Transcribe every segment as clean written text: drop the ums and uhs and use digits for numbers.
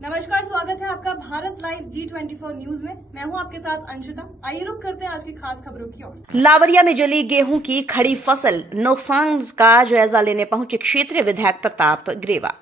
नमस्कार, स्वागत है आपका भारत लाइव G24 न्यूज में। मैं हूं आपके साथ अंशिता। आइए रुक करते हैं आज की खास खबरों की ओर। लावरिया में जली गेहूं की खड़ी फसल नुकसान का जायजा लेने पहुंचे क्षेत्रीय विधायक प्रताप ग्रेवाल।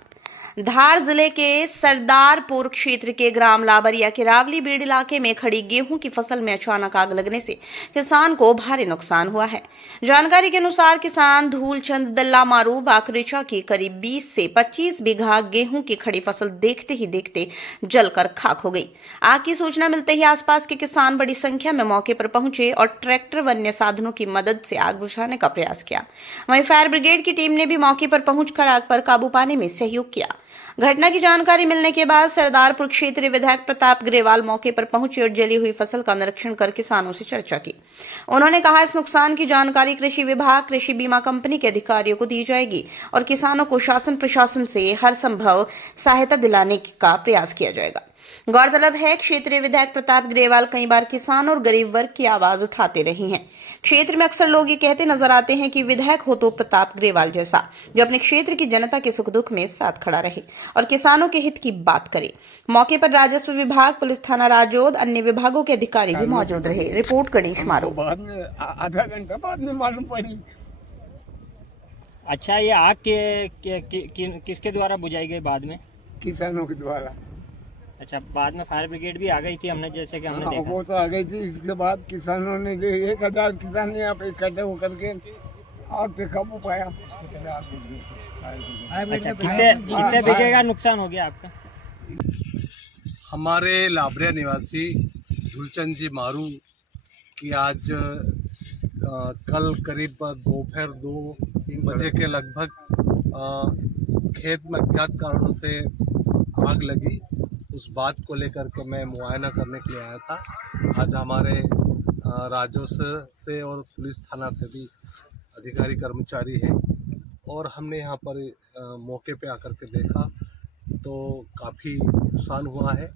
धार जिले के सरदारपुर क्षेत्र के ग्राम लावरिया के रावली बीड़ इलाके में खड़ी गेहूं की फसल में अचानक आग लगने से किसान को भारी नुकसान हुआ है। जानकारी के अनुसार किसान धूलचंद दल्ला मारू बाकरेचा की करीब 20 से 25 बीघा गेहूं की खड़ी फसल देखते ही देखते जलकर खाक हो गई। आग की सूचना मिलते ही आसपास के किसान बड़ी संख्या में मौके पर पहुंचे और ट्रैक्टर व अन्य साधनों की मदद से आग बुझाने का प्रयास किया। वहीं फायर ब्रिगेड की टीम ने भी मौके पर पहुंचकर आग पर काबू पाने में सहयोग किया। घटना की जानकारी मिलने के बाद सरदारपुर क्षेत्रीय विधायक प्रताप ग्रेवाल मौके पर पहुंचे और जली हुई फसल का निरीक्षण कर किसानों से चर्चा की। उन्होंने कहा, इस नुकसान की जानकारी कृषि विभाग, कृषि बीमा कंपनी के अधिकारियों को दी जाएगी और किसानों को शासन प्रशासन से हर संभव सहायता दिलाने का प्रयास किया जाएगा। गौरतलब है, क्षेत्रीय विधायक प्रताप ग्रेवाल कई बार किसान और गरीब वर्ग की आवाज उठाते रहे हैं। क्षेत्र में अक्सर लोग ये कहते नजर आते हैं कि विधायक हो तो प्रताप ग्रेवाल जैसा, जो अपने क्षेत्र की जनता के सुख दुख में साथ खड़ा रहे और किसानों के हित की बात करे। मौके पर राजस्व विभाग, पुलिस थाना राजौद, अन्य विभागों के अधिकारी भी मौजूद रहे। रिपोर्ट गणेश मारो। बाद में आधा घंटा बाद में मालूम पड़ी। अच्छा, ये आग किसके द्वारा बुझाई गई बाद में? किसानों के द्वारा। अच्छा, बाद में फायर ब्रिगेड भी आ गई थी, हमने जैसे कि हमने देखा। वो तो आ गई थी। इसके बाद किसानों ने 1000 किसान यहाँ पे इकट्ठे होकर के आग पे काबू पाया। अच्छा, कितने बीघे का नुकसान हो गया आपका? हमारे लावरिया निवासी धूलचंद जी मारू की आज कल करीब दोपहर 2 बजे के लगभग खेत में अज्ञात कारणों से आग लगी। उस बात को लेकर के मैं मुआयना करने के लिए आया था। आज हमारे राजस्व से और पुलिस थाना से भी अधिकारी कर्मचारी हैं और हमने यहाँ पर मौके पे आकर के देखा तो काफ़ी नुकसान हुआ है।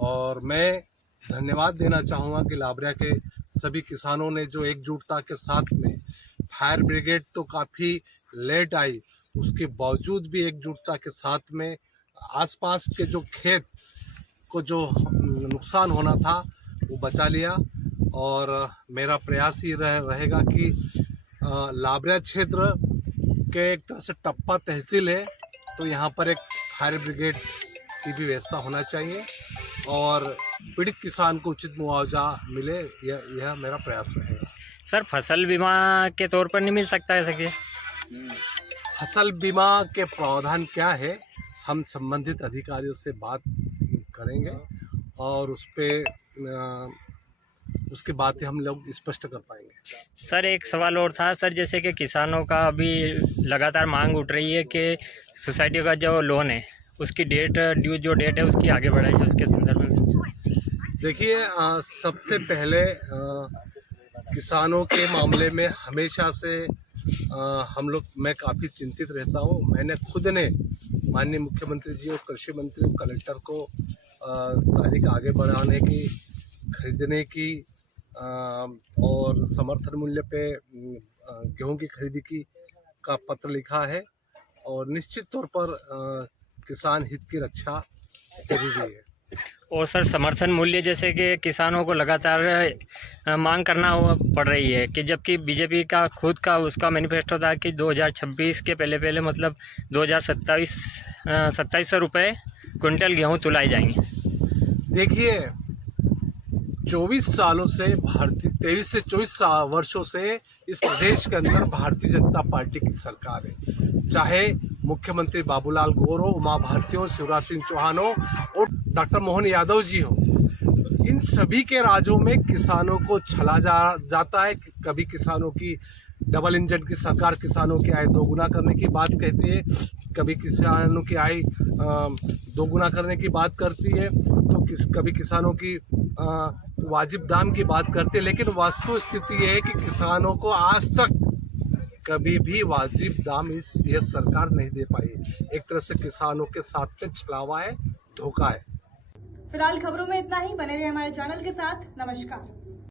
और मैं धन्यवाद देना चाहूँगा कि लावरिया के सभी किसानों ने जो एकजुटता के साथ में, फायर ब्रिगेड तो काफ़ी लेट आई, उसके बावजूद भी एकजुटता के साथ में आसपास के जो खेत को जो नुकसान होना था वो बचा लिया। और मेरा प्रयास ही रहेगा कि लावरिया क्षेत्र के एक तरह से टप्पा तहसील है, तो यहाँ पर एक फायर ब्रिगेड की भी व्यवस्था होना चाहिए और पीड़ित किसान को उचित मुआवजा मिले, यह मेरा प्रयास रहेगा। सर, फसल बीमा के तौर पर नहीं मिल सकता है सके? फसल बीमा के प्रावधान क्या है, हम संबंधित अधिकारियों से बात करेंगे और उसके बाद ही हम लोग स्पष्ट कर पाएंगे। सर, एक सवाल और था सर, जैसे कि किसानों का अभी लगातार मांग उठ रही है कि सोसाइटी का जो लोन है उसकी ड्यू जो डेट है उसकी आगे बढ़ाई जाए, उसके संदर्भ में। देखिए, सबसे पहले किसानों के मामले में हमेशा से मैं काफ़ी चिंतित रहता हूँ। मैंने खुद ने माननीय मुख्यमंत्री जी और कृषि मंत्री और कलेक्टर को तारीख आगे बढ़ाने की, खरीदने की और समर्थन मूल्य पे गेहूं की खरीदी की का पत्र लिखा है और निश्चित तौर पर किसान हित की रक्षा जरूरी है। और सर, समर्थन मूल्य जैसे कि किसानों को लगातार मांग करना पड़ रही है कि जबकि बीजेपी का खुद का उसका मैनिफेस्टो था कि 2026 के पहले मतलब 2700 रुपये क्विंटल गेहूं तुलाए जाएंगे। देखिए, 23 सालों से 23 से 24 वर्षों से इस प्रदेश के अंदर भारतीय जनता पार्टी की सरकार है। चाहे मुख्यमंत्री बाबूलाल गौर हो, उमा भारती हो, शिवराज सिंह चौहान हो और डॉक्टर मोहन यादव जी हो, इन सभी के राज्यों में किसानों को छला जाता है। कभी किसानों की डबल इंजन की सरकार किसानों की आय दोगुना करने की बात कहती है, कभी किसानों की आय दोगुना करने की बात करती है, तो कभी किसानों की वाजिब दाम की बात करती है। लेकिन वास्तु स्थिति ये है कि किसानों को आज तक कभी भी वाजिब दाम यह सरकार नहीं दे पाई। एक तरह से किसानों के साथ में छलावा है, धोखा है। फिलहाल खबरों में इतना ही। बने रहे हमारे चैनल के साथ। नमस्कार।